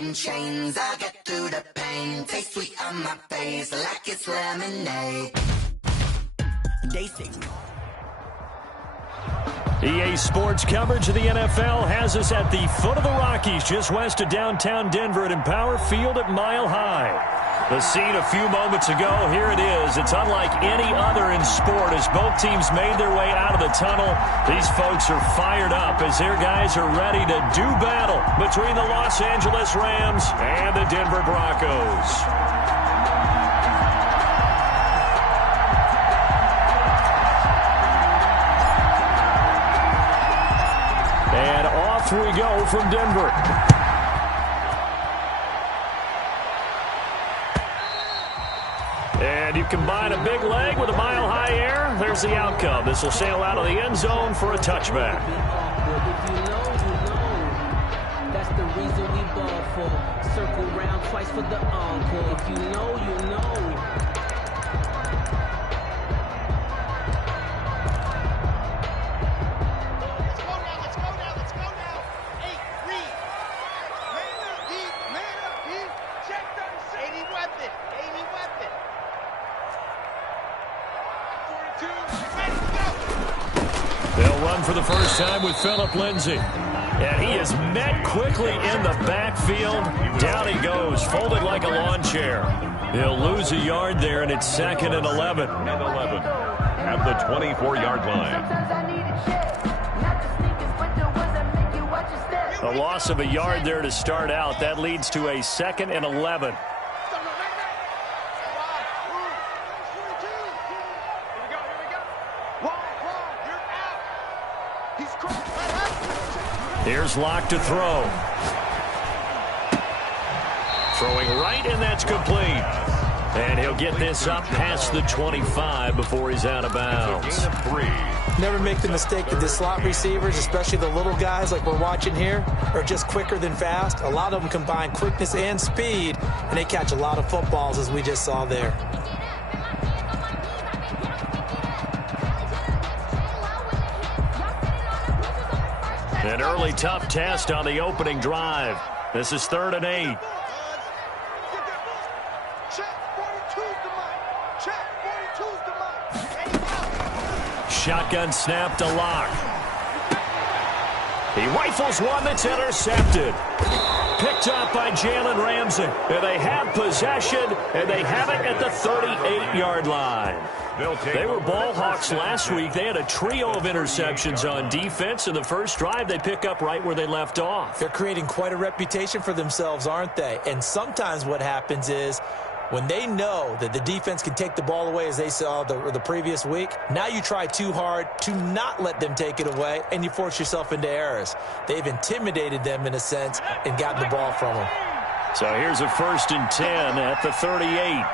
in chains. I get through the pain. Taste sweet on my face like it's lemonade. They say EA Sports coverage of the NFL has us at the foot of the Rockies, just west of downtown Denver at Empower Field at Mile High. The scene a few moments ago, here it is. It's unlike any other in sport as both teams made their way out of the tunnel. These folks are fired up as their guys are ready to do battle between the Los Angeles Rams and the Denver Broncos. And off we go from Denver. And you combine a big leg with a mile-high air, there's the outcome. This will sail out of the end zone for a touchback. That's the reason we ball for. Circle round twice for the encore. If you know, you know. They'll run for the first time with Phillip Lindsay. And he is met quickly in the backfield. Down he goes, folded like a lawn chair. He'll lose a yard there, and it's 2nd and 11. At the 24-yard line. A loss of a yard there to start out. That leads to a 2nd and 11. Here's Locke to throw. Throwing right, and that's complete. And he'll get this up past the 25 before he's out of bounds. Never make the mistake that the slot receivers, especially the little guys like we're watching here, are just quicker than fast. A lot of them combine quickness and speed, and they catch a lot of footballs, as we just saw there. An early tough test on the opening drive. This is 3rd and 8. Shotgun snap to Locke. He rifles one that's intercepted. Picked up by Jalen Ramsey. And they have possession, and they have it at the 38-yard line. They were ball hawks last week. They had a trio of interceptions on defense. In the first drive, they pick up right where they left off. They're creating quite a reputation for themselves, aren't they? And sometimes what happens is when they know that the defense can take the ball away, as they saw the previous week, now you try too hard to not let them take it away, and you force yourself into errors. They've intimidated them, in a sense, and gotten the ball from them. So here's a 1st and 10 at the 38.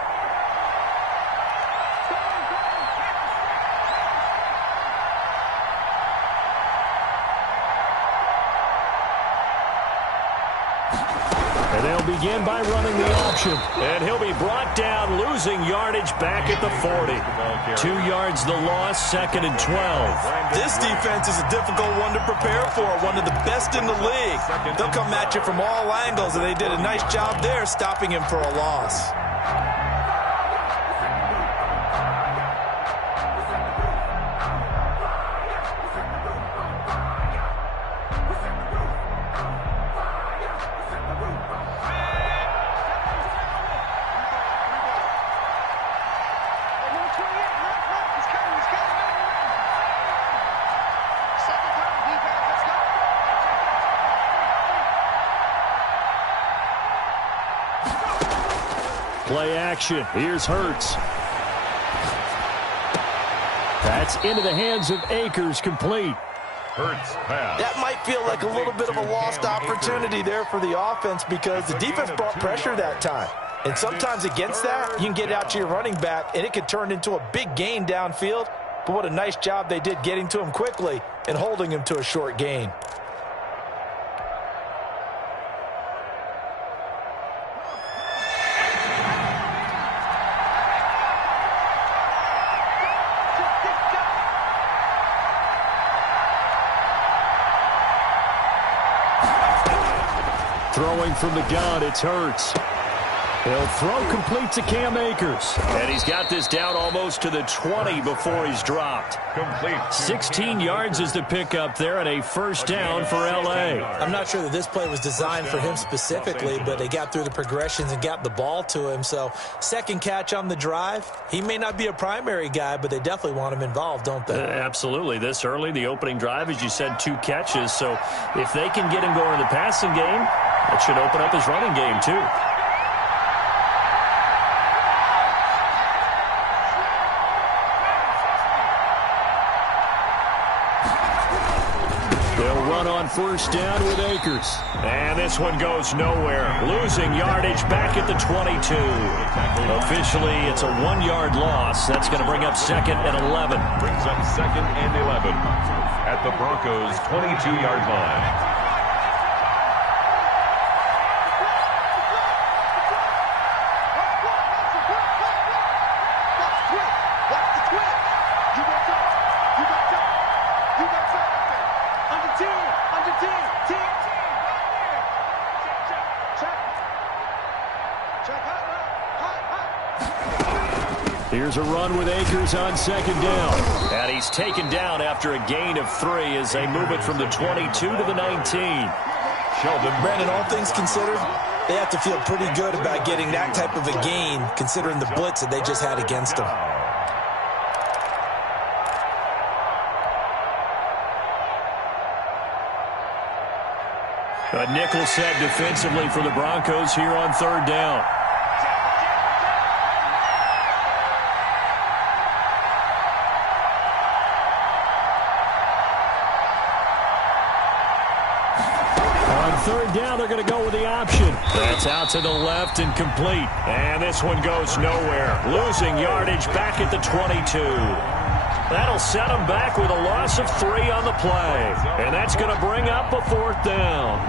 Begin by running the option, and he'll be brought down, losing yardage back at the 40. 2 yards the loss, 2nd and 12. This defense is a difficult one to prepare for, one of the best in the league. They'll come at you from all angles, and they did a nice job there stopping him for a loss. Play action. Here's Hurts. That's into the hands of Akers, complete. Hurts pass. That might feel like a little bit of a lost opportunity there for the offense because the defense brought pressure that time. And sometimes against that, you can get out to your running back, and it could turn into a big gain downfield. But what a nice job they did getting to him quickly and holding him to a short gain. Throwing And from the gun, it's Hurts. He'll throw complete to Cam Akers. And he's got this down almost to the 20 before he's dropped. Complete. 16 yards is the pickup there and a first down for L.A. I'm not sure that this play was designed for him specifically, but they got through the progressions and got the ball to him. So second catch on the drive. He may not be a primary guy, but they definitely want him involved, don't they? Absolutely. This early, the opening drive, as you said, 2 catches. So if they can get him going in the passing game, that should open up his running game too. On first down with Akers. And this one goes nowhere. Losing yardage back at the 22. Officially, it's a 1-yard loss. That's going to bring up second and 11. Brings up second and 11 at the Broncos' 22-yard line. Here's a run with Akers on second down. And he's taken down after a gain of 3 as they move it from the 22 to the 19. Sheldon. Brandon, all things considered, they have to feel pretty good about getting that type of a gain considering the blitz that they just had against them. A nickel set defensively for the Broncos here on third down. Third down, they're going to go with the option. That's out to the left and complete. And this one goes nowhere. Losing yardage back at the 22. That'll set them back with a loss of 3 on the play. And that's going to bring up a 4th down.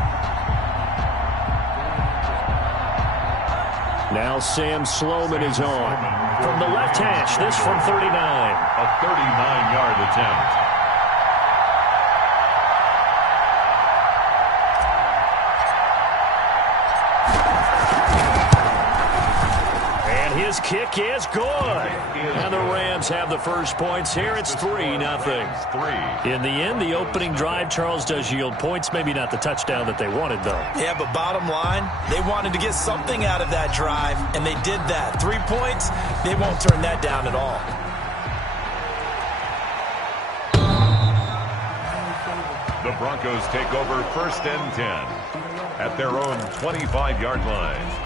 Now Sam Sloman is on. From the left hash, this from 39. A 39-yard attempt. His kick is good. And the Rams have the first points here. It's 3-0. In the end, the opening drive, Charles, does yield points. Maybe not the touchdown that they wanted, though. Yeah, but bottom line, they wanted to get something out of that drive, and they did that. 3 points, they won't turn that down at all. The Broncos take over first and 10 at their own 25-yard line.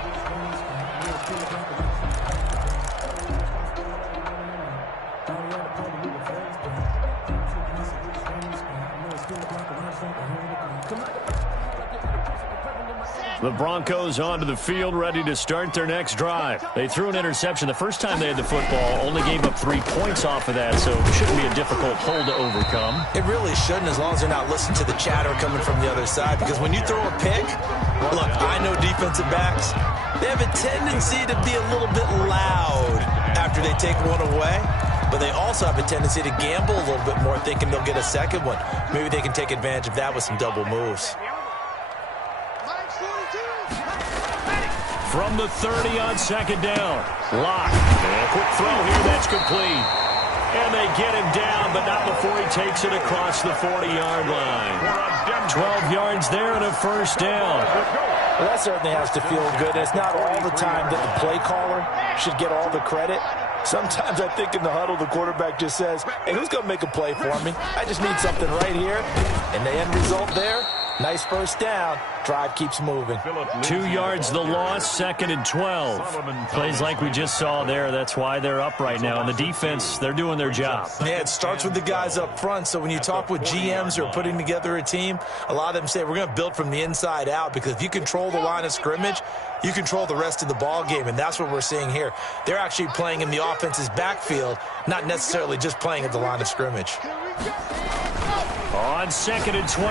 The Broncos onto the field, ready to start their next drive. They threw an interception the first time they had the football, only gave up 3 points off of that, so it shouldn't be a difficult hole to overcome. It really shouldn't, as long as they're not listening to the chatter coming from the other side, because when you throw a pick, look, I know defensive backs, they have a tendency to be a little bit loud after they take one away, but they also have a tendency to gamble a little bit more, thinking they'll get a second one. Maybe they can take advantage of that with some double moves. From the 30 on second down. Lock. And a quick throw here. That's complete. And they get him down, but not before he takes it across the 40-yard line. 12 yards there and a first down. Well, that certainly has to feel good. It's not all the time that the play caller should get all the credit. Sometimes I think in the huddle, the quarterback just says, hey, who's going to make a play for me? I just need something right here. And the end result there, nice first down. Drive keeps moving. 2 yards the loss, second and 12. Plays like we just saw there. That's why they're up right now. And the defense, they're doing their job. Yeah, it starts with the guys up front. So when you talk with GMs who are putting together a team, a lot of them say we're going to build from the inside out, because if you control the line of scrimmage, you control the rest of the ball game, and that's what we're seeing here. They're actually playing in the offense's backfield, not necessarily just playing at the line of scrimmage. On second and 12,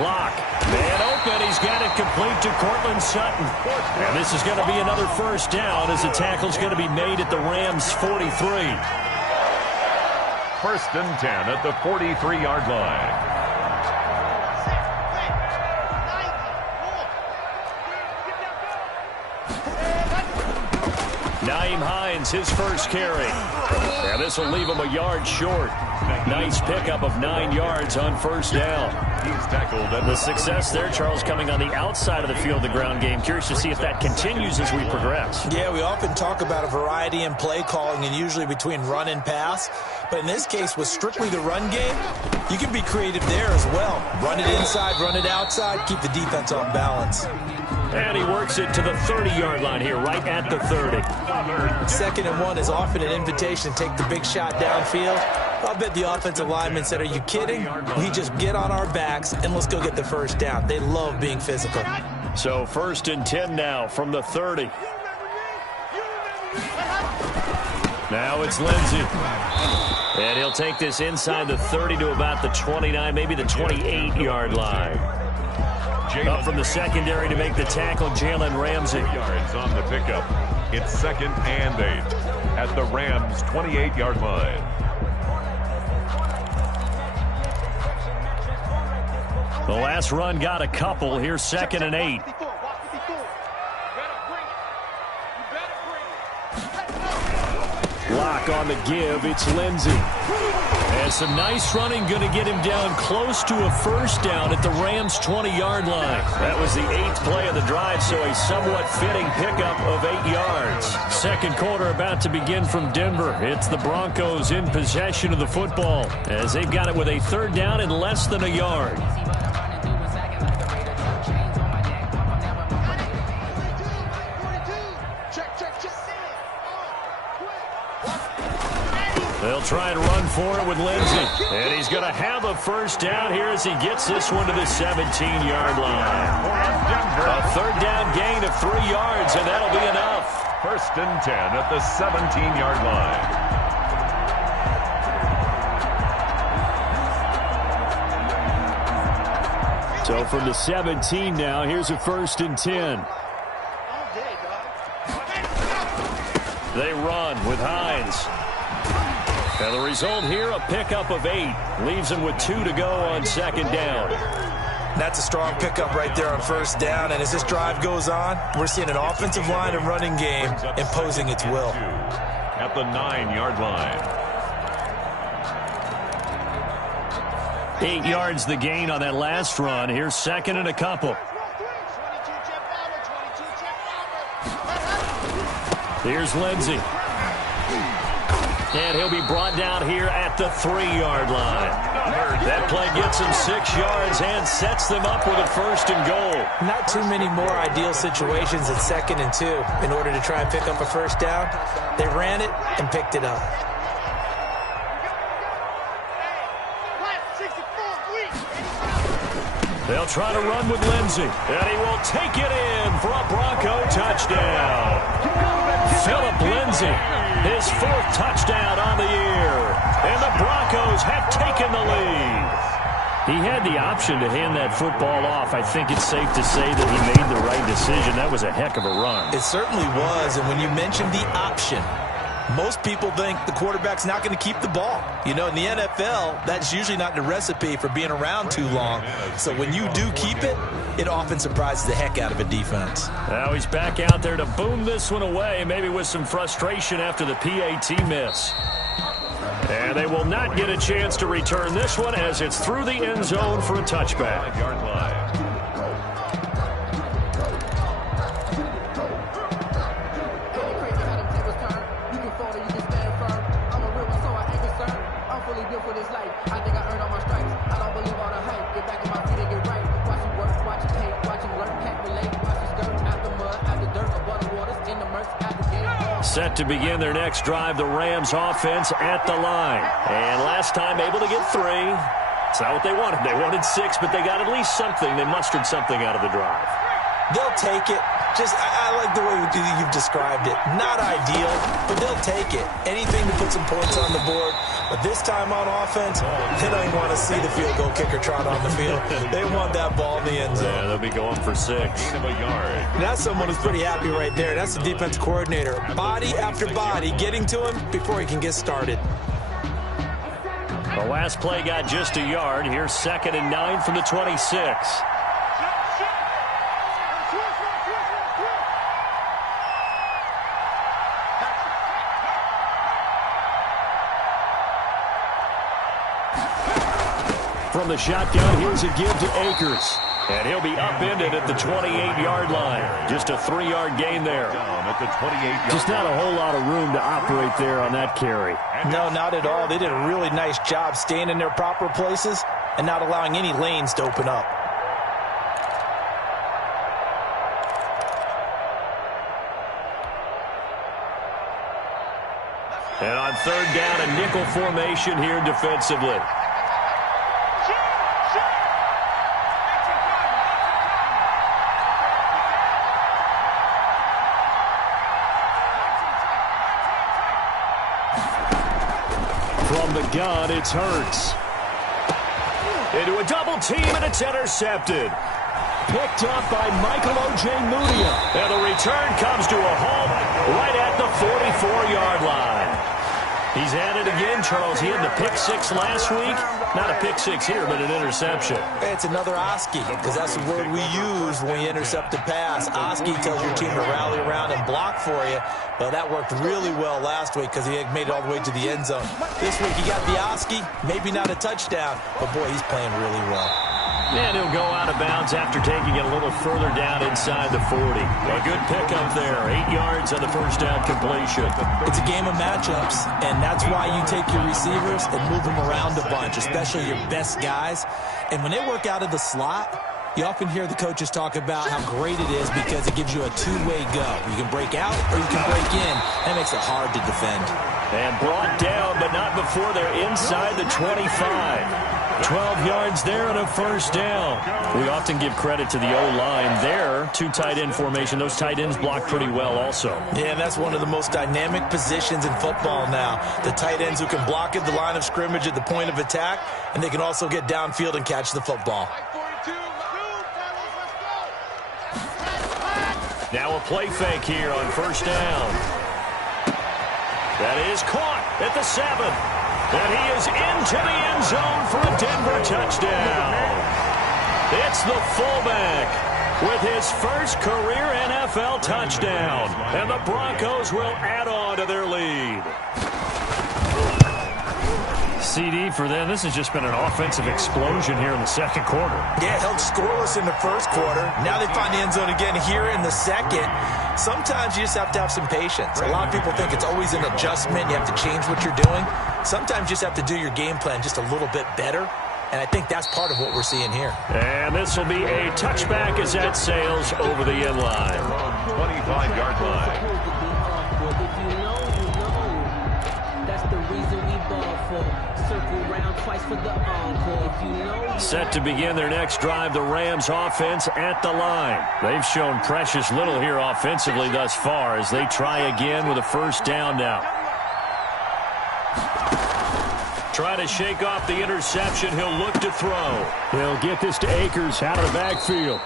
Lock. Man open, he's got it complete to Cortland Sutton. And this is going to be another first down as the tackle's going to be made at the Rams' 43. First and 10 at the 43-yard line. Nyheim Hines, his first carry. Yeah, this will leave him a yard short. Nice pickup of 9 yards on first down. He's tackled. The success there, Charles, coming on the outside of the field, the ground game. Curious to see if that continues as we progress. Yeah, we often talk about a variety in play calling and usually between run and pass. But in this case, with strictly the run game, you can be creative there as well. Run it inside, run it outside, keep the defense off balance. And he works it to the 30-yard line here, right at the 30. 2nd and 1 is often an invitation to take the big shot downfield. I bet the offensive lineman said, are you kidding? We just get on our backs and let's go get the first down. They love being physical. So 1st and 10 now from the 30. Now it's Lindsey. And he'll take this inside the 30 to about the 29, maybe the 28-yard line. Up from the secondary to make the tackle, Jalen Ramsey. Yards on the pickup. It's 2nd and 8 at the Rams' 28-yard line. The last run got a couple. Here's 2nd and 8. Lock on the give. It's Lindsey. And some nice running, going to get him down close to a first down at the Rams' 20-yard line. That was the 8th play of the drive, so a somewhat fitting pickup of 8 yards. Second quarter about to begin from Denver. It's the Broncos in possession of the football as they've got it with a 3rd down and less than a yard. They'll try and run for it with Lindsey. And he's going to have a first down here as he gets this one to the 17-yard line. A 3rd down gain of 3 yards, and that'll be enough. 1st and 10 at the 17-yard line. So from the 17 now, here's a 1st and 10. They run with Hines. And the result here, a pickup of 8. Leaves him with 2 to go on 2nd down. That's a strong pickup right there on 1st down. And as this drive goes on, we're seeing an offensive line and running game imposing its will. At the 9-yard line. 8 yards the gain on that last run. Here's 2nd and a couple. Here's Lindsey. And he'll be brought down here at the 3-yard line. That play gets him 6 yards and sets them up with a 1st and goal. Not too many more ideal situations at 2nd and 2 in order to try and pick up a first down. They ran it and picked it up. They'll try to run with Lindsey, and he will take it in for a Bronco touchdown. Phillip Lindsey, his 4th touchdown on the year, and the Broncos have taken the lead. He had the option to hand that football off. I think it's safe to say that he made the right decision. That was a heck of a run. It certainly was, and when you mentioned the option, most people think the quarterback's not going to keep the ball. You know, in the NFL, that's usually not the recipe for being around too long. So when you do keep it, it often surprises the heck out of a defense. Now he's back out there to boom this one away, maybe with some frustration after the PAT miss. And they will not get a chance to return this one as it's through the end zone for a touchback. 5-yard line. Set to begin their next drive, the Rams offense at the line. And last time able to get 3. It's not what they wanted. They wanted 6, but they got at least something. They mustered something out of the drive. They'll take it. I like the way you've described it. Not ideal, but they'll take it. Anything to put some points on the board. But this time on offense, they don't even want to see the field goal kicker trot on the field. They want that ball in the end zone. Yeah, they'll be going for 6. Gain of a yard. That's someone who's pretty happy right there. That's the defense coordinator. Body after body, getting to him before he can get started. The last play got just a yard. Here's 2nd and 9 from the 26. From the shotgun, here's a give to Akers. And he'll be upended at the 28-yard line. Just a 3-yard gain there. At the 28-yard Just not a whole lot of room to operate there on that carry. No, not at all. They did a really nice job staying in their proper places and not allowing any lanes to open up. And on third down, a nickel formation here defensively. From the gun, it's Hurts. Into a double team, and it's intercepted. Picked up by Michael Ojemudia. And the return comes to a halt right at the 44-yard line. He's at it again, Charles. He had the pick six last week. Not a pick six here, but an interception. It's another Oski, because that's the word we use when we intercept a pass. Oski tells your team to rally around and block for you. Well, that worked really well last week because he had made it all the way to the end zone. This week, he got the Oski, maybe not a touchdown, but boy, he's playing really well. And he'll go out of bounds after taking it a little further down inside the 40. A good pickup there. 8 yards on the first down completion. It's a game of matchups, and that's why you take your receivers and move them around a bunch, especially your best guys. And when they work out of the slot, you often hear the coaches talk about how great it is because it gives you a two-way go. You can break out or you can break in. That makes it hard to defend. And brought down, but not before they're inside the 25. 12 yards there and a first down. We often give credit to the O-line there. Two tight end formation. Those tight ends block pretty well also. Yeah, that's one of the most dynamic positions in football now. The tight ends who can block at the line of scrimmage at the point of attack, and they can also get downfield and catch the football. Now a play fake here on first down. That is caught at the 7. And he is into the end zone for a Denver touchdown. It's the fullback with his first career NFL touchdown. And the Broncos will add on to their lead. CD for them. This has just been an offensive explosion here in the second quarter. Yeah, held scoreless in the first quarter. Now they find the end zone again here in the second. Sometimes you just have to have some patience. A lot of people think it's always an adjustment. You have to change what you're doing. Sometimes you just have to do your game plan just a little bit better. And I think that's part of what we're seeing here. And this will be a touchback as that sails over the end line. 25-yard line. If you know, you know. That's the reason we ball for. Circle round twice for the encore. If you know, set to begin their next drive, the Rams offense at the line. They've shown precious little here offensively thus far as they try again with a first down now. Try to shake off the interception. He'll look to throw. He'll get this to Akers out of the backfield.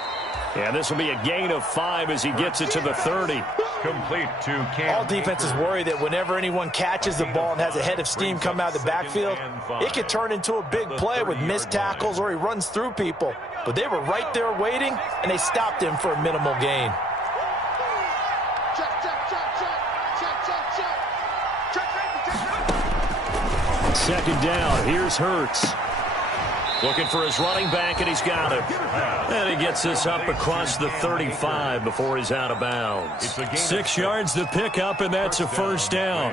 And this will be a gain of 5 as he gets it to the 30. Complete to Cam. All defenses worry that whenever anyone catches the ball and has a head of steam come out of the backfield, it could turn into a big play with missed tackles or he runs through people. But they were right there waiting, and they stopped him for a minimal gain. Second down. Here's Hurts. Looking for his running back, and he's got him. And he gets this up across the 35 before he's out of bounds. 6 yards to pick up, and that's a first down.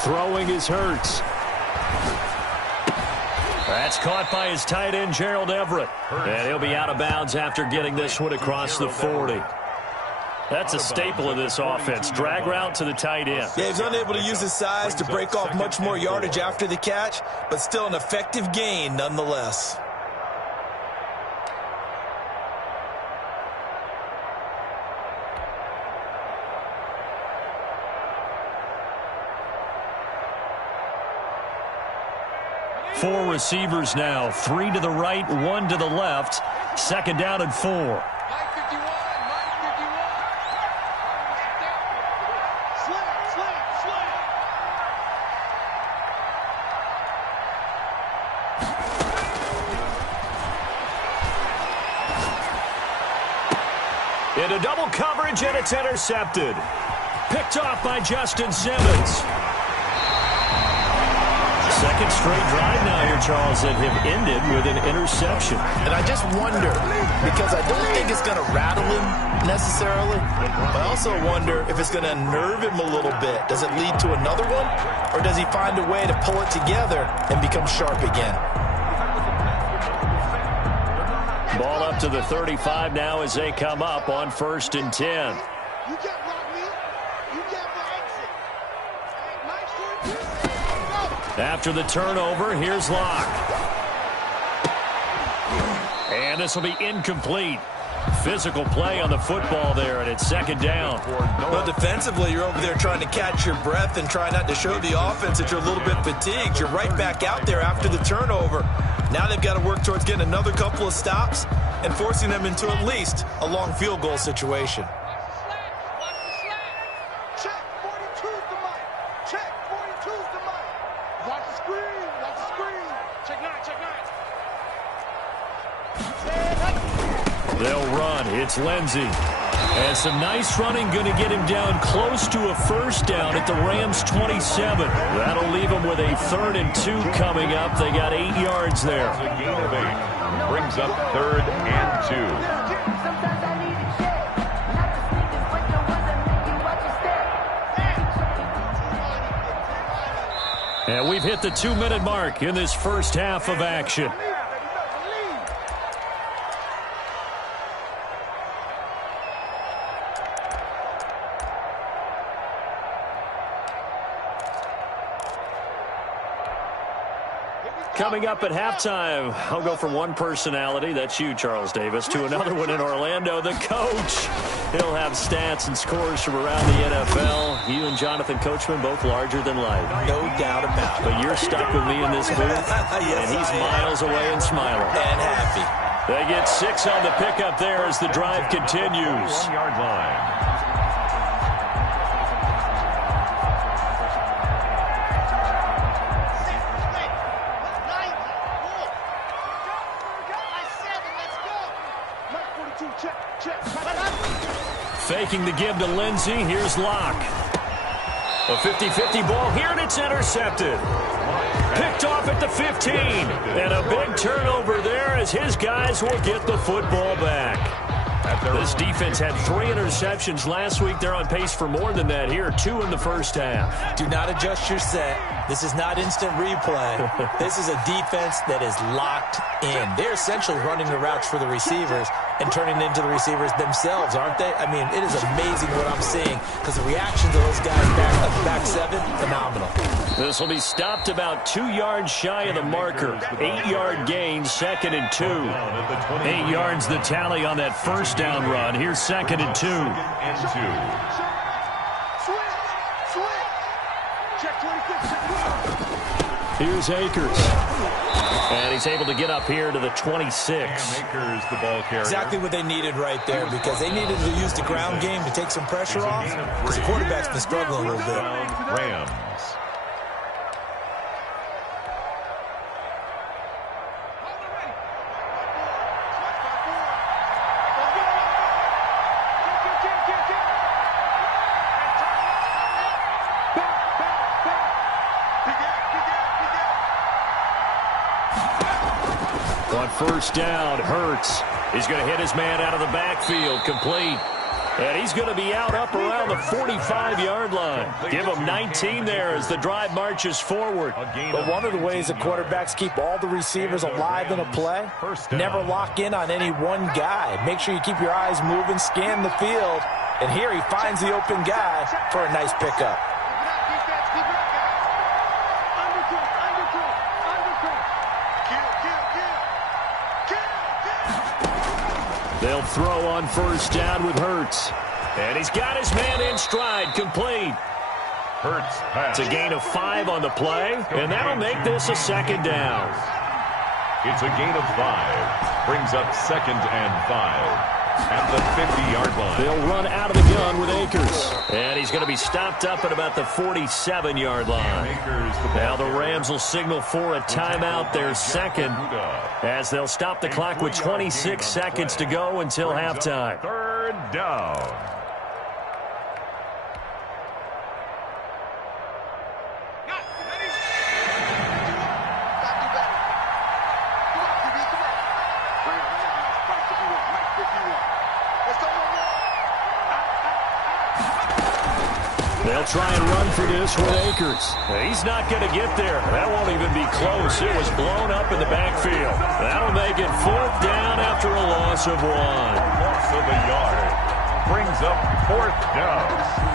Throwing is Hurts. That's caught by his tight end, Gerald Everett. And he'll be out of bounds after getting this one across the 40. That's a staple of this offense. Drag route to the tight end. Yeah, he's unable to use his size to break off much more yardage after the catch, but still an effective gain nonetheless. Four receivers now, 3 to the right, 1 to the left. Second down and 4. Into double coverage, and it's intercepted. Picked off by Justin Simmons. Second straight drive now here, Charles, that have ended with an interception. And I just wonder, because I don't think it's going to rattle him necessarily, but I also wonder if it's going to unnerve him a little bit. Does it lead to another one, or does he find a way to pull it together and become sharp again? Ball up to the 35 now as they come up on 1st and 10. After the turnover, here's Locke. And this will be incomplete. Physical play on the football there, and it's 2nd down. Well, defensively, you're over there trying to catch your breath and try not to show the offense that you're a little bit fatigued. You're right back out there after the turnover. Now they've got to work towards getting another couple of stops and forcing them into at least a long field goal situation. They'll run. It's Lindsey. And some nice running going to get him down close to a 1st down at the Rams' 27. That'll leave him with a 3rd and 2 coming up. They got 8 yards there. A gain of 8. Brings up 3rd and 2. And we've hit the 2-minute mark in this first half of action. Coming up at halftime, I'll go from one personality, that's you, Charles Davis, to another one in Orlando, the coach. He'll have stats and scores from around the NFL. You and Jonathan Coachman, both larger than life. No doubt about it. But you're stuck with me in this booth, yes, and he's miles away and smiling. And happy. They get 6 on the pickup there as the drive continues. 1-yard line. Faking the give to Lindsey. Here's Locke. A 50-50 ball here, and it's intercepted. Picked off at the 15. And a big turnover there as his guys will get the football back. This defense had 3 interceptions last week. They're on pace for more than that here. 2 in the first half. Do not adjust your set. This is not instant replay. This is a defense that is locked in. They're essentially running the routes for the receivers and turning it into the receivers themselves, aren't they? I mean, it is amazing what I'm seeing because the reactions of those guys back 7, phenomenal. This will be stopped about 2 yards shy of the marker. 8-yard gain, 2nd and 2. 8 yards the tally on that first down run. Here's 2nd and 2. Here's Akers. And he's able to get up here to the 26. Akers, the ball carrier. Exactly what they needed right there because they needed to use the ground game to take some pressure off because the quarterback's been struggling a little bit. Rams. On first down, Hurts. He's going to hit his man out of the backfield, complete. And he's going to be out up around the 45-yard line. Give him 19 there as the drive marches forward. But one of the ways that quarterbacks keep all the receivers alive in a play, never lock in on any one guy. Make sure you keep your eyes moving, scan the field. And here he finds the open guy for a nice pickup. They'll throw on first down with Hurts. And he's got his man in stride, complete. Hurts pass. It's a gain of 5 on the play, and that'll make this a 2nd down. It's a gain of 5. Brings up 2nd and 5. At the 50-yard line. They'll run out of the gun with Akers. And he's going to be stopped up at about the 47-yard line. Now the Rams will signal for a timeout, their 2nd, as they'll stop the clock with 26 seconds to go until halftime. 3rd down. They'll try and run for this with Akers. He's not going to get there. That won't even be close. It was blown up in the backfield. That'll make it 4th down after a loss of 1. Loss of a yard. Brings up 4th down.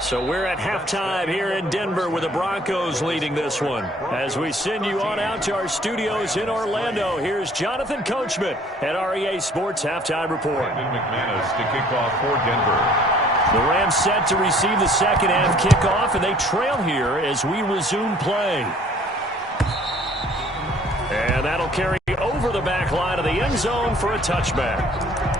So we're at halftime here in Denver with the Broncos leading this one. As we send you on out to our studios in Orlando, here's Jonathan Coachman at REA Sports Halftime Report. Brandon McManus to kick off for Denver. The Rams set to receive the second half kickoff, and they trail here as we resume play. And that'll carry over the back line of the end zone for a touchback.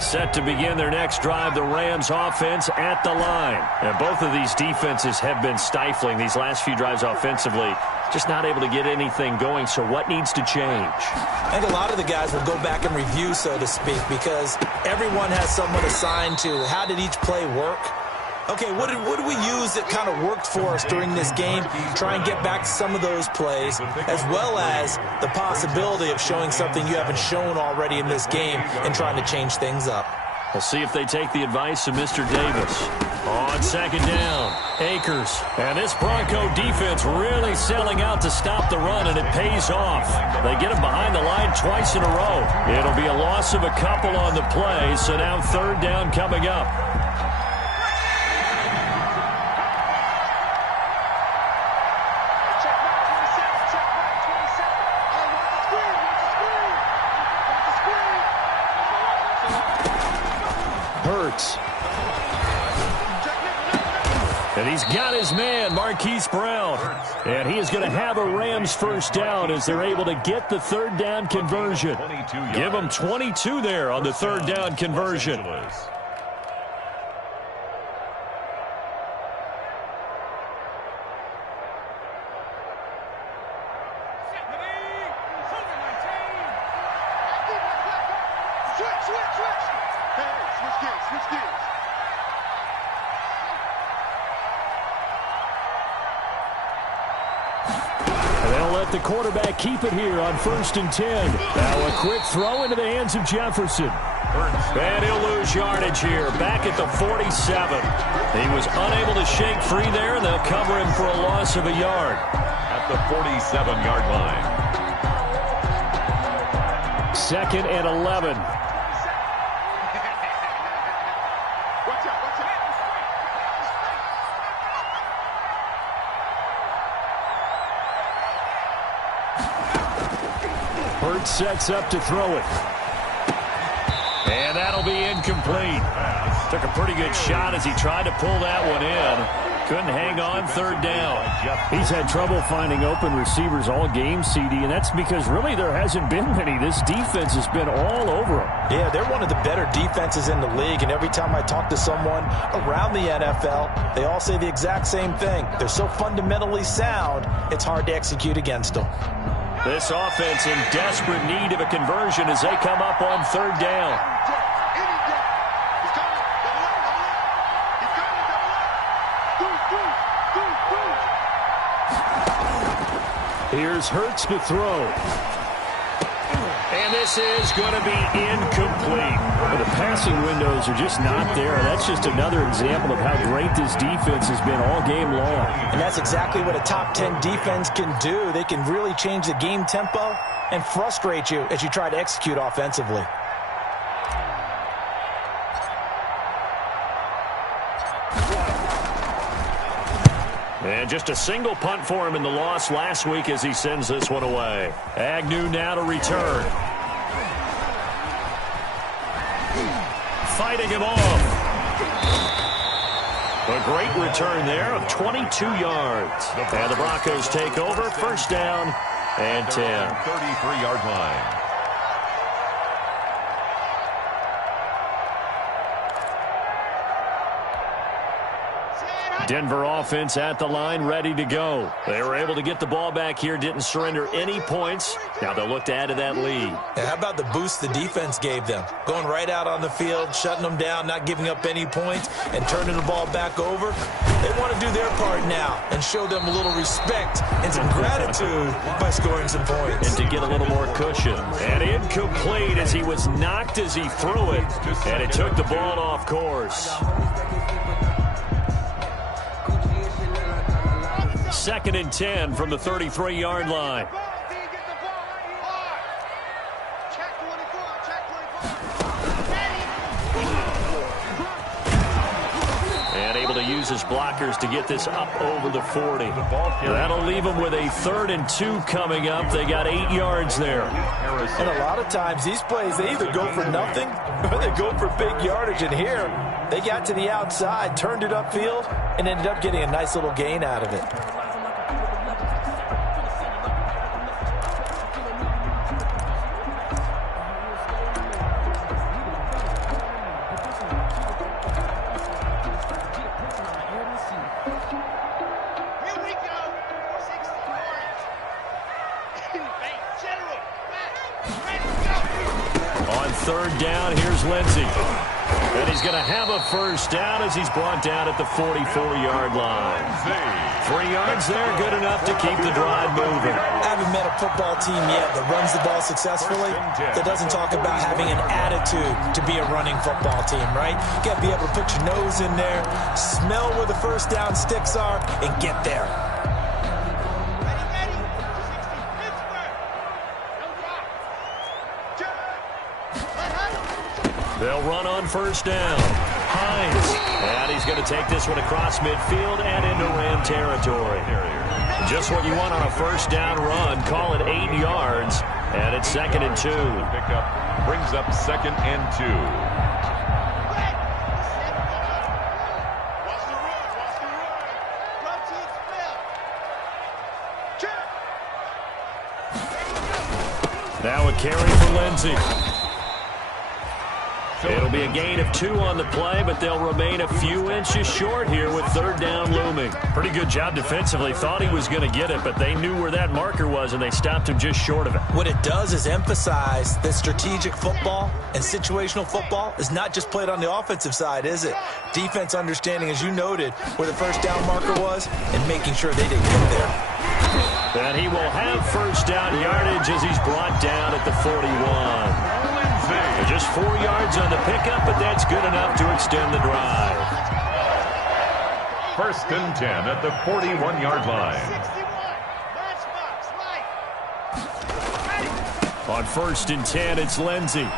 Set to begin their next drive, the Rams offense at the line. And both of these defenses have been stifling these last few drives offensively. Just not able to get anything going, so what needs to change? I think a lot of the guys will go back and review, so to speak, because everyone has someone assigned to how did each play work. Okay, what did we use that kind of worked for us during this game? Try and get back to some of those plays, as well as the possibility of showing something you haven't shown already in this game and trying to change things up. We'll see if they take the advice of Mr. Davis. On second down, Akers. And this Bronco defense really selling out to stop the run, and it pays off. They get him behind the line twice in a row. It'll be a loss of a couple on the play, so now 3rd down coming up. And he's got his man, Marquise Brown. And he is going to have a Rams 1st down as they're able to get the 3rd down conversion. Give them 22 there on the 3rd down conversion. The quarterback keep it here on 1st and 10. Now a quick throw into the hands of Jefferson. And he'll lose yardage here, back at the 47. He was unable to shake free there, and they'll cover him for a loss of a yard. At the 47-yard line. 2nd and 11. Sets up to throw it. And that'll be incomplete. Took a pretty good shot as he tried to pull that one in. Couldn't hang on 3rd down. He's had trouble finding open receivers all game, CD, and that's because really there hasn't been many. This defense has been all over him. Yeah, they're one of the better defenses in the league, and every time I talk to someone around the NFL, they all say the exact same thing. They're so fundamentally sound, it's hard to execute against them. This offense in desperate need of a conversion as they come up on 3rd down. Here's Hurts to throw. And this is going to be incomplete. Well, the passing windows are just not there. That's just another example of how great this defense has been all game long. And that's exactly what a top 10 defense can do. They can really change the game tempo and frustrate you as you try to execute offensively. And just a single punt for him in the loss last week as he sends this one away. Agnew now to return. Fighting him off. A great return there of 22 yards. And the Broncos take over, 1st down and 10. 33-yard line. Denver offense at the line, ready to go. They were able to get the ball back here, didn't surrender any points. Now they'll look to add to that lead. And how about the boost the defense gave them? Going right out on the field, shutting them down, not giving up any points, and turning the ball back over. They want to do their part now and show them a little respect and some gratitude by scoring some points. And to get a little more cushion. And incomplete as he was knocked as he threw it. And it took the ball off course. 2nd and 10 from the 33-yard line. And able to use his blockers to get this up over the 40. That'll leave him with a 3rd and 2 coming up. They got 8 yards there. And a lot of times these plays, they either go for nothing or they go for big yardage. And here, they got to the outside, turned it upfield, and ended up getting a nice little gain out of it. On 3rd down, here's Lindsey. And he's going to have a 1st down as he's brought down at the 44-yard line. 3 yards there, good enough to keep the drive moving. I haven't met a football team yet that runs the ball successfully that doesn't talk about having an attitude to be a running football team, right? You got to be able to put your nose in there, smell where the 1st down sticks are, and get there. They'll run on 1st down. Hines. And he's going to take this one across midfield and into Ram territory. Just what you want on a 1st down run. Call it 8 yards. And it's 2nd and 2. Pickup brings up 2nd and 2. Now a carry for Lindsey. It'll be a gain of 2 on the play, but they'll remain a few inches short here with 3rd down looming. Pretty good job defensively. Thought he was going to get it, but they knew where that marker was, and they stopped him just short of it. What it does is emphasize that strategic football and situational football is not just played on the offensive side, is it? Defense understanding, as you noted, where the 1st down marker was and making sure they didn't get there. And he will have 1st down yardage as he's brought down at the 41. Just 4 yards on the pickup, but that's good enough to extend the drive. 1st and 10 at the 41-yard line. On 1st and 10, it's Lindsey.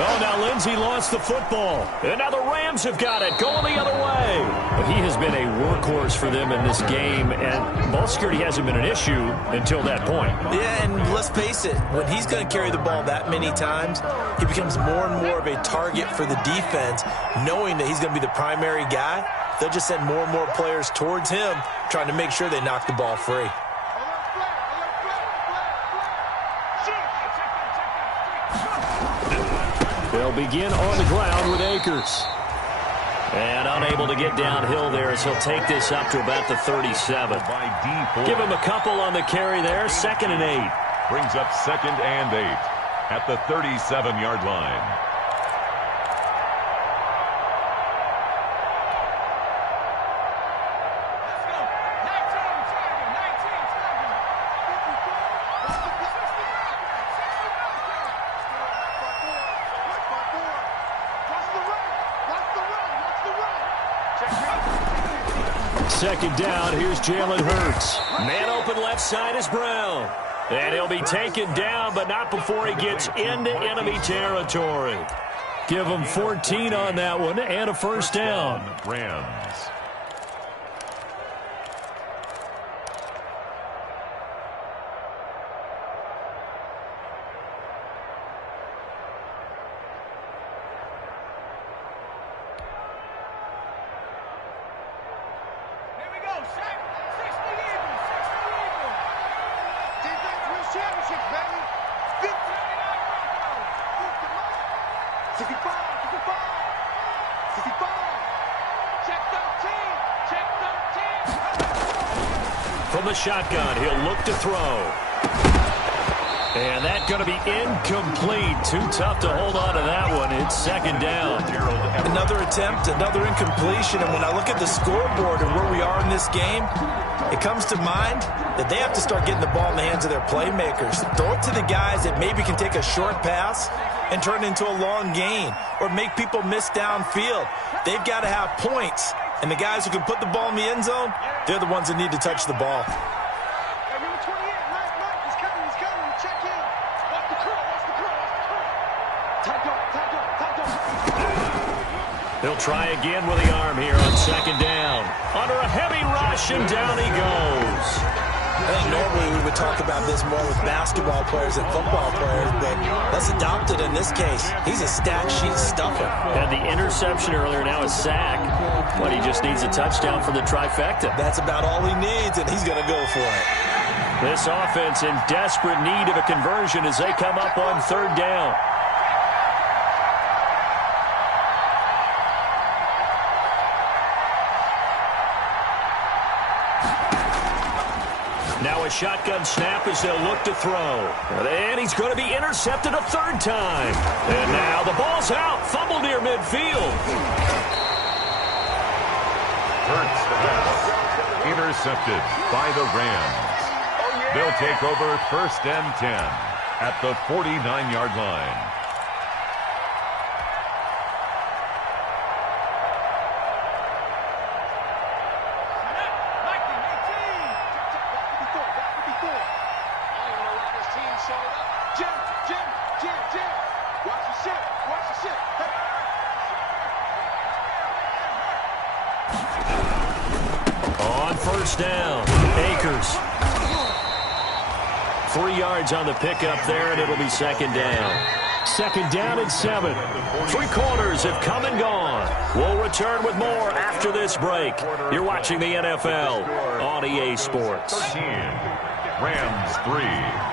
Oh, now Lindsey lost the football. And now the Rams have got it, going the other way. But he has been a workhorse for them in this game, and ball security hasn't been an issue until that point. Yeah, and let's face it, when he's going to carry the ball that many times, he becomes more and more of a target for the defense, knowing that he's going to be the primary guy. They'll just send more and more players towards him, trying to make sure they knock the ball free. They'll begin on the ground with Akers. And unable to get downhill there as he'll take this up to about the 37. Give him a couple on the carry there. 2nd and 8. Brings up 2nd and 8 at the 37-yard line. Second down, here's Jalen Hurts. Man open left side is Brown. And he'll be taken down, but not before he gets into enemy territory. Give him 14 on that one and a 1st down. Rams. From the shotgun, he'll look to throw. And that's going to be incomplete. Too tough to hold on to that one. It's second down. Another attempt, another incompletion. And when I look at the scoreboard and where we are in this game, it comes to mind that they have to start getting the ball in the hands of their playmakers. Throw it to the guys that maybe can take a short pass and turn it into a long gain or make people miss downfield. They've got to have points. And the guys who can put the ball in the end zone, they're the ones that need to touch the ball. He'll try again with the arm here on second down. Under a heavy rush, and down he goes. I think normally we would talk about this more with basketball players and football players, but let's adopt it in this case. He's a stat sheet stuffer. Had the interception earlier, now a sack. But he just needs a touchdown for the trifecta. That's about all he needs, and he's going to go for it. This offense in desperate need of a conversion as they come up on third down. Now a shotgun snap as they'll look to throw. And he's going to be intercepted a third time. And now the ball's out. Fumble near midfield. Hurts the pass. Intercepted by the Rams. They'll take over first and 10 at the 49-yard line. On first down, Akers. 3 yards on the pickup there, and it'll be second down. Second down and 7. 3 quarters have come and gone. We'll return with more after this break. You're watching the NFL on EA Sports. 13. Rams 3.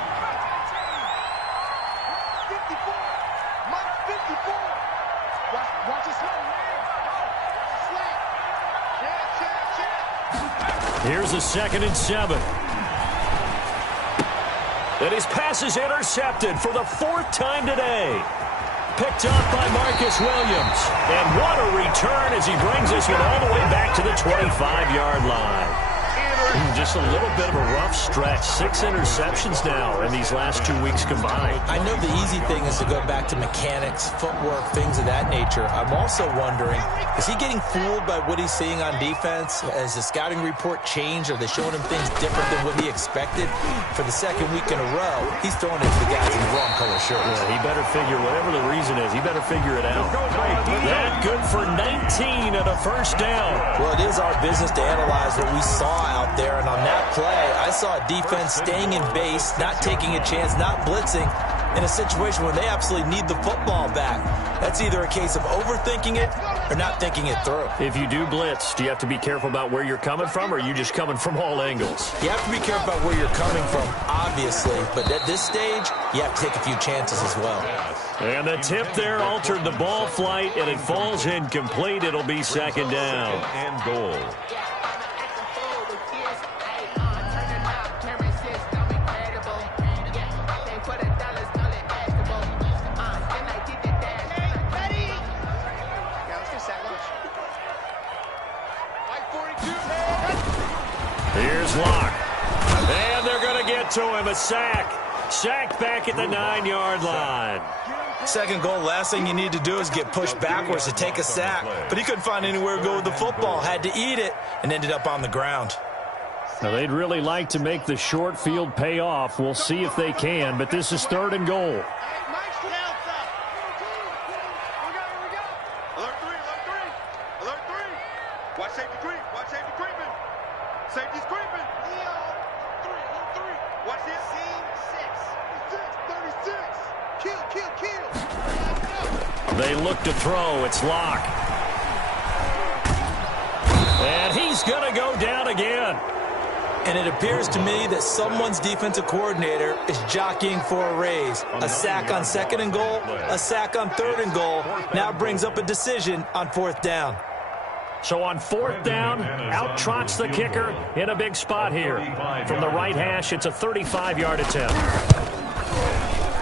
Here's a second and 7. And his pass is intercepted for the 4th time today. Picked off by Marcus Williams. And what a return as he brings this one all the way back to the 25-yard line. Just a little bit of a rough stretch. 6 interceptions now in these last 2 weeks combined. I know the easy thing is to go back to mechanics, footwork, things of that nature. I'm also wondering, is he getting fooled by what he's seeing on defense? Has the scouting report changed? Are they showing him things different than what he expected? For the second week in a row, he's throwing it to the guys in the wrong color shirts. Yeah, he better figure, whatever the reason is, he better figure it out. That good for 19 and a first down. Well, it is our business to analyze what we saw out there. And on that play, I saw a defense staying in base, not taking a chance, not blitzing in a situation where they absolutely need the football back. That's either a case of overthinking it or not thinking it through. If you do blitz, do you have to be careful about where you're coming from, or are you just coming from all angles? You have to be careful about where you're coming from, obviously. But at this stage, you have to take a few chances as well. And the tip there altered the ball flight, and it falls incomplete. It'll be second down. And goal. Here's Locke. And they're going to get to him. A sack. Sacked back at the 9-yard line. Second goal, last thing you need to do is get pushed backwards to take a sack. But he couldn't find anywhere to go with the football. Had to eat it and ended up on the ground. Now, they'd really like to make the short field pay off. We'll see if they can, but this is 3rd and goal. They look to throw. It's Locke. And he's going to go down again. And it appears to me that someone's defensive coordinator is jockeying for a raise. A sack on 2nd and goal, a sack on 3rd and goal. Now brings up a decision on 4th down. So on 4th down, out trots the kicker in a big spot here. From the right hash, it's a 35-yard attempt.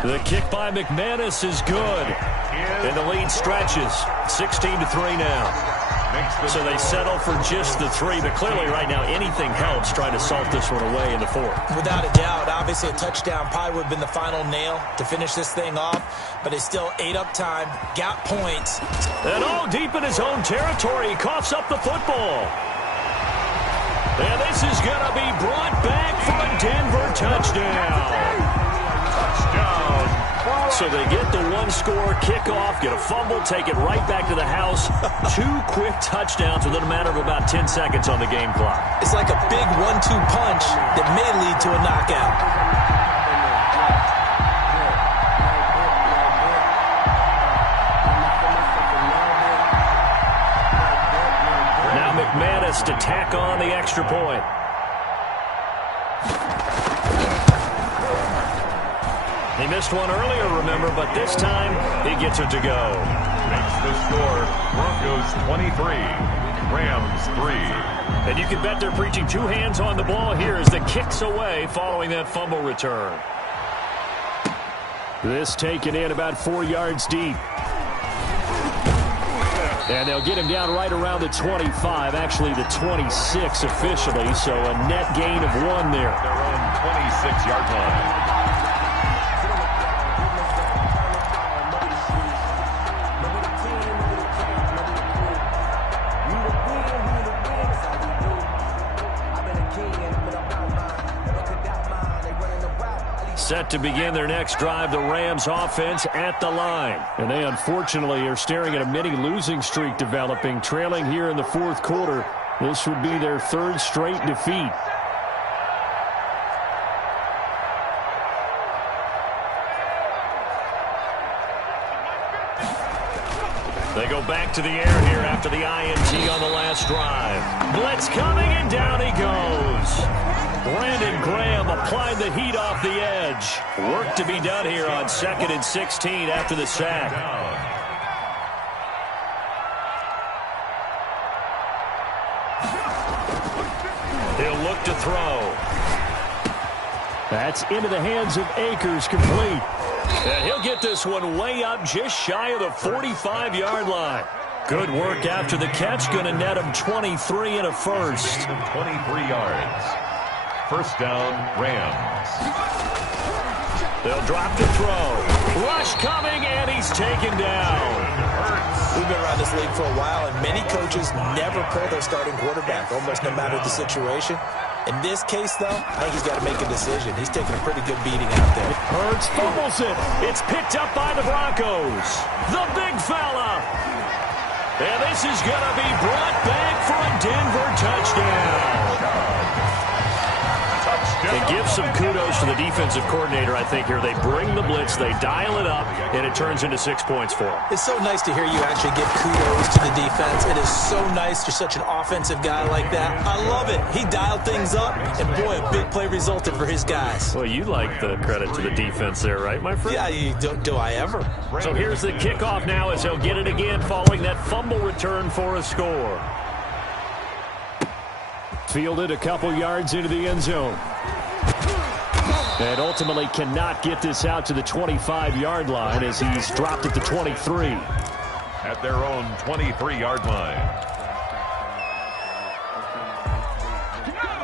The kick by McManus is good. And the lead stretches. 16-3 now. So they settle for just the 3, but clearly right now anything helps trying to salt this one away in the 4th. Without a doubt, obviously a touchdown probably would have been the final nail to finish this thing off, but it's still ate up time, got points. And all deep in his own territory, he coughs up the football. And this is going to be brought back for a Denver touchdown. Touchdown. So they get the 1-score kickoff, get a fumble, take it right back to the house. 2 quick touchdowns within a matter of about 10 seconds on the game clock. It's like a big 1-2 punch that may lead to a knockout. Now McManus to tack on the extra point. He missed one earlier, remember, but this time he gets it to go. Makes the score Broncos 23, Rams 3. And you can bet they're preaching 2 hands on the ball here as the kick's away following that fumble return. This taken in about 4 yards deep. And they'll get him down right around the 25, actually the 26 officially, so a net gain of 1 there. Their own 26-yard line. Set to begin their next drive, the Rams offense at the line. And they unfortunately are staring at a mini losing streak developing, trailing here in the 4th quarter. This would be their 3rd straight defeat. They go back to the air here after the INT on the last drive. Blitz coming, and down he goes. Brandon Graham applied the heat off the edge. Work to be done here on 2nd and 16 after the sack. He'll look to throw. That's into the hands of Akers, complete. And he'll get this one way up just shy of the 45-yard line. Good work after the catch. Going to net him 23 and a first. 23 yards. First down, Rams. They'll drop the throw. Rush coming, and he's taken down. We've been around this league for a while, and many coaches never pull their starting quarterback, almost no matter the situation. In this case, though, I think he's got to make a decision. He's taking a pretty good beating out there. Hurts fumbles it. It's picked up by the Broncos. The big fella. And this is going to be brought back for a Denver touchdown. And give some kudos to the defensive coordinator, I think, here. They bring the blitz, they dial it up, and it turns into 6 points for them. It's so nice to hear you actually give kudos to the defense. It is so nice. You're such an offensive guy like that. I love it. He dialed things up, and boy, a big play resulted for his guys. Well, you like the credit to the defense there, right, my friend? Yeah, do I ever? So here's the kickoff now as he'll get it again following that fumble return for a score. Fielded a couple yards into the end zone. And ultimately cannot get this out to the 25-yard line as he's dropped it to 23. At their own 23-yard line.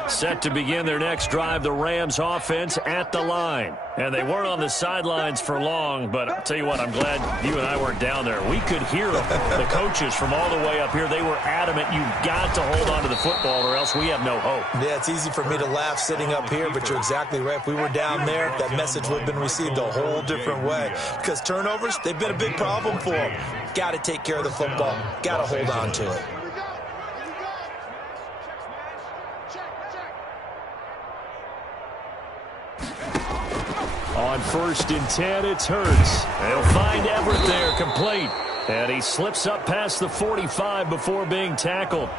Set to begin their next drive, the Rams offense at the line. And they weren't on the sidelines for long, but I'll tell you what, I'm glad you and I weren't down there. We could hear them, the coaches from all the way up here. They were adamant, you've got to hold on to the football or else we have no hope. Yeah, it's easy for me to laugh sitting up here, but you're exactly right. If we were down there, that message would have been received a whole different way. Because turnovers, they've been a big problem for them. Got to take care of the football. Got to hold on to it. On 1st and 10, it's Hurts. They'll find Everett there, complete. And he slips up past the 45 before being tackled.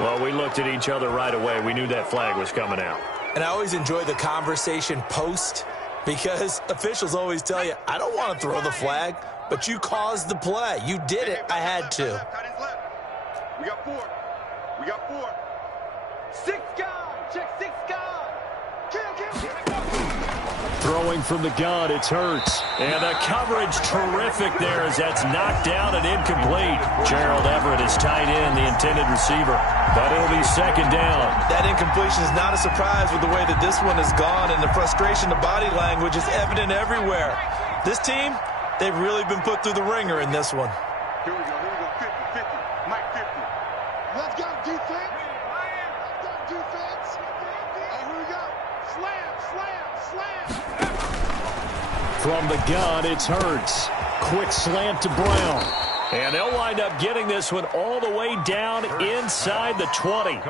Well, we looked at each other right away. We knew that flag was coming out. And I always enjoy the conversation post because officials always tell you, I don't want to throw the flag, but you caused the play. You did it. I had to. We got 4. We got 4. 6 guys. Check 6 guys. Kill. Throwing from the gun, it's Hurts. And the coverage terrific there as that's knocked down and incomplete. Gerald Everett is tight end, the intended receiver. But it'll be second down. That incompletion is not a surprise with the way that this one has gone, and the frustration, the body language is evident everywhere. This team, they've really been put through the ringer in this one. Here we go. 50. Mike 50. Let's go, defense. Let's go, defense. And here we go. Slam. From the gun, it's Hurts. Quick slant to Brown. And they'll wind up getting this one all the way down inside the 20.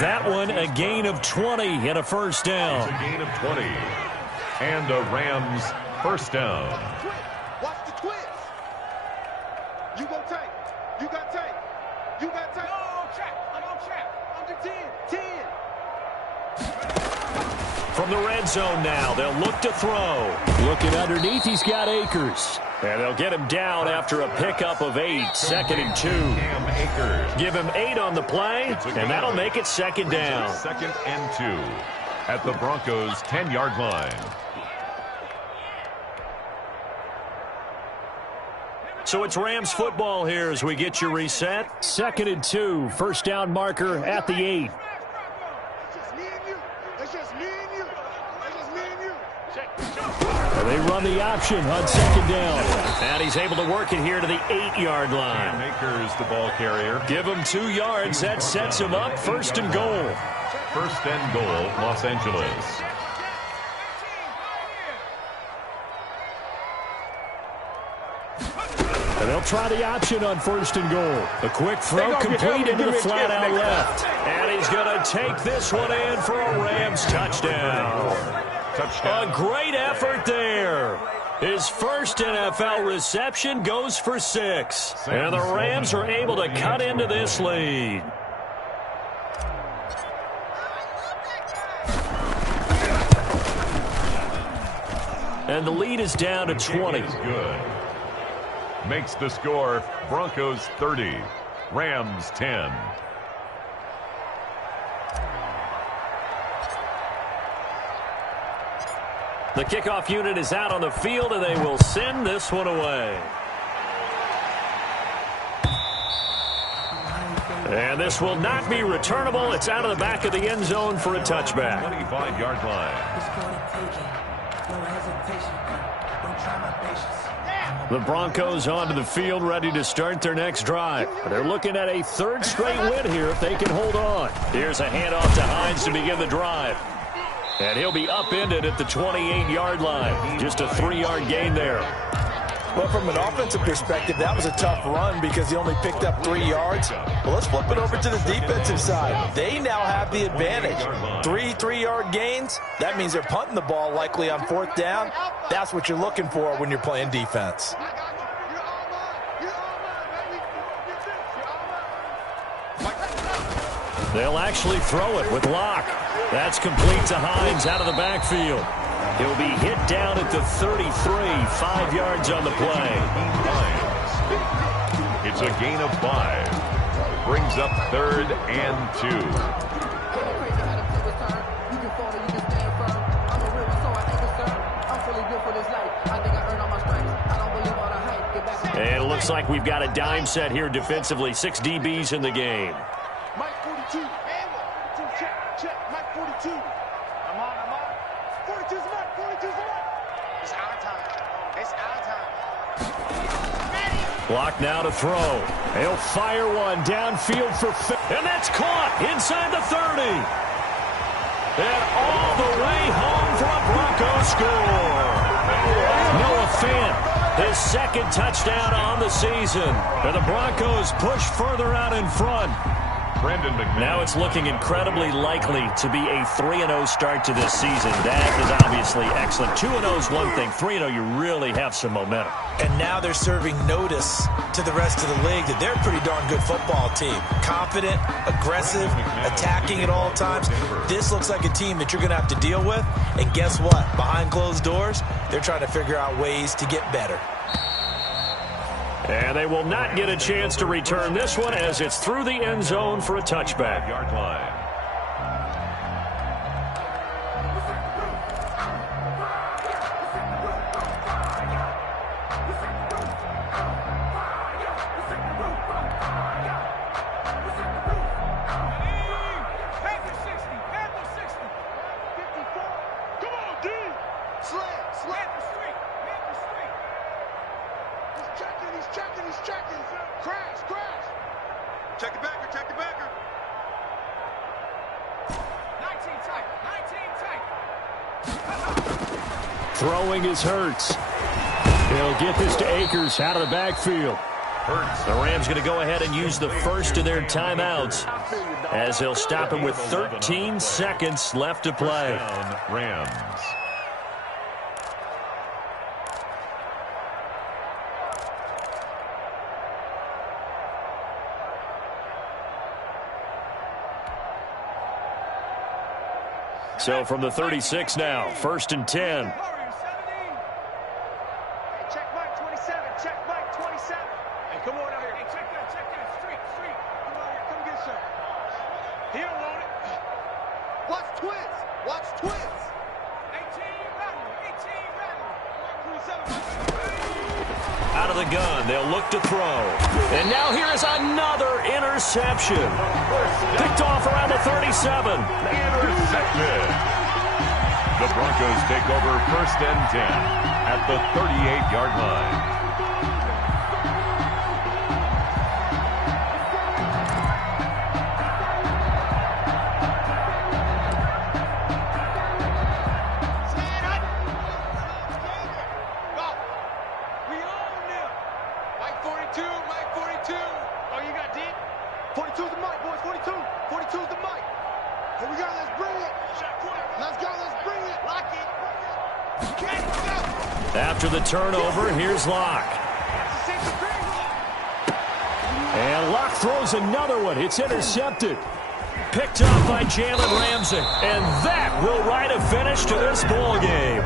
That one a gain of 20 and a first down. It's a gain of 20. And a Rams first down. Watch the twist. You go tight. You got tight. No, trap. Under 10. From the red zone now, they'll look to throw. Looking underneath, he's got Akers. And they'll get him down after a pickup of 8, 2nd and 2. Give him 8 on the play, and that'll make it second down. 2nd and 2 at the Broncos' 10-yard line. So it's Rams football here as we get you reset. 2nd and 2, first down marker at the 8. They run the option on second down. And he's able to work it here to the 8-yard line. Cam Akers, the ball carrier. Give him 2 yards. That sets him up first and goal. First and goal, Los Angeles. And they'll try the option on first and goal. A quick throw complete into the flat out left. And he's going to take this one in for a Rams touchdown. A great effort there. His first NFL reception goes for 6. And the Rams are able to cut into this lead. And the lead is down to 20. Good. Makes the score Broncos 30, Rams 10. The kickoff unit is out on the field, and they will send this one away. And this will not be returnable. It's out of the back of the end zone for a touchback. 25-yard line. The Broncos onto the field, ready to start their next drive. They're looking at a 3rd straight win here if they can hold on. Here's a handoff to Hines to begin the drive. And he'll be upended at the 28-yard line. Just a 3-yard gain there. Well, from an offensive perspective, that was a tough run because he only picked up 3 yards. Well, let's flip it over to the defensive side. They now have the advantage. 3 3-yard gains. That means they're punting the ball likely on 4th down. That's what you're looking for when you're playing defense. They'll actually throw it with Locke. That's complete to Hines out of the backfield. He'll be hit down at the 33, 5 yards on the play. It's a gain of 5. Brings up 3rd and 2. And it looks like we've got a dime set here defensively. 6 DBs in the game. Mike 42. Check. Mike 42. I'm on. 42's Mike. 42's Mike. It's our time. Block now to throw. He'll fire one downfield for and that's caught inside the 30. And all the way home for a Broncos score. Noah Fant, his 2nd touchdown on the season. And the Broncos push further out in front. Now it's looking incredibly likely to be a 3-0 start to this season. That is obviously excellent. 2-0 is one thing. 3-0, you really have some momentum. And now they're serving notice to the rest of the league that they're a pretty darn good football team. Confident, aggressive, attacking at all times. This looks like a team that you're going to have to deal with. And guess what? Behind closed doors, they're trying to figure out ways to get better. And they will not get a chance to return this one as it's through the end zone for a touchback. Yard line. Check the backer, check the backer. 19 tight. Throwing is Hurts. He'll get this to Akers out of the backfield. The Rams going to go ahead and use the first of their timeouts as they'll stop him with 13 seconds left to play. Rams. So from the 36 now, 1st and 10. Hey, check Mike 27. Check Mike 27. Hey, come on out here. Hey, check that. Street. Come out here. Come get some. He don't want it. Watch twins. 18 battle. 27. Out of the gun, they'll look to throw. And now here is another interception. Picked off around the 37. Intercepted. The Broncos take over 1st and 10 at the 38-yard line. We own them. Mike 42. Oh, you got deep? 42's the mic, boys. 42's the mic. Here we go. Let's bring it. Let's bring it. Lock it. After the turnover, here's Locke. And Locke throws another one. It's intercepted. Picked up by Jalen Ramsey. And that will write a finish to this ball game.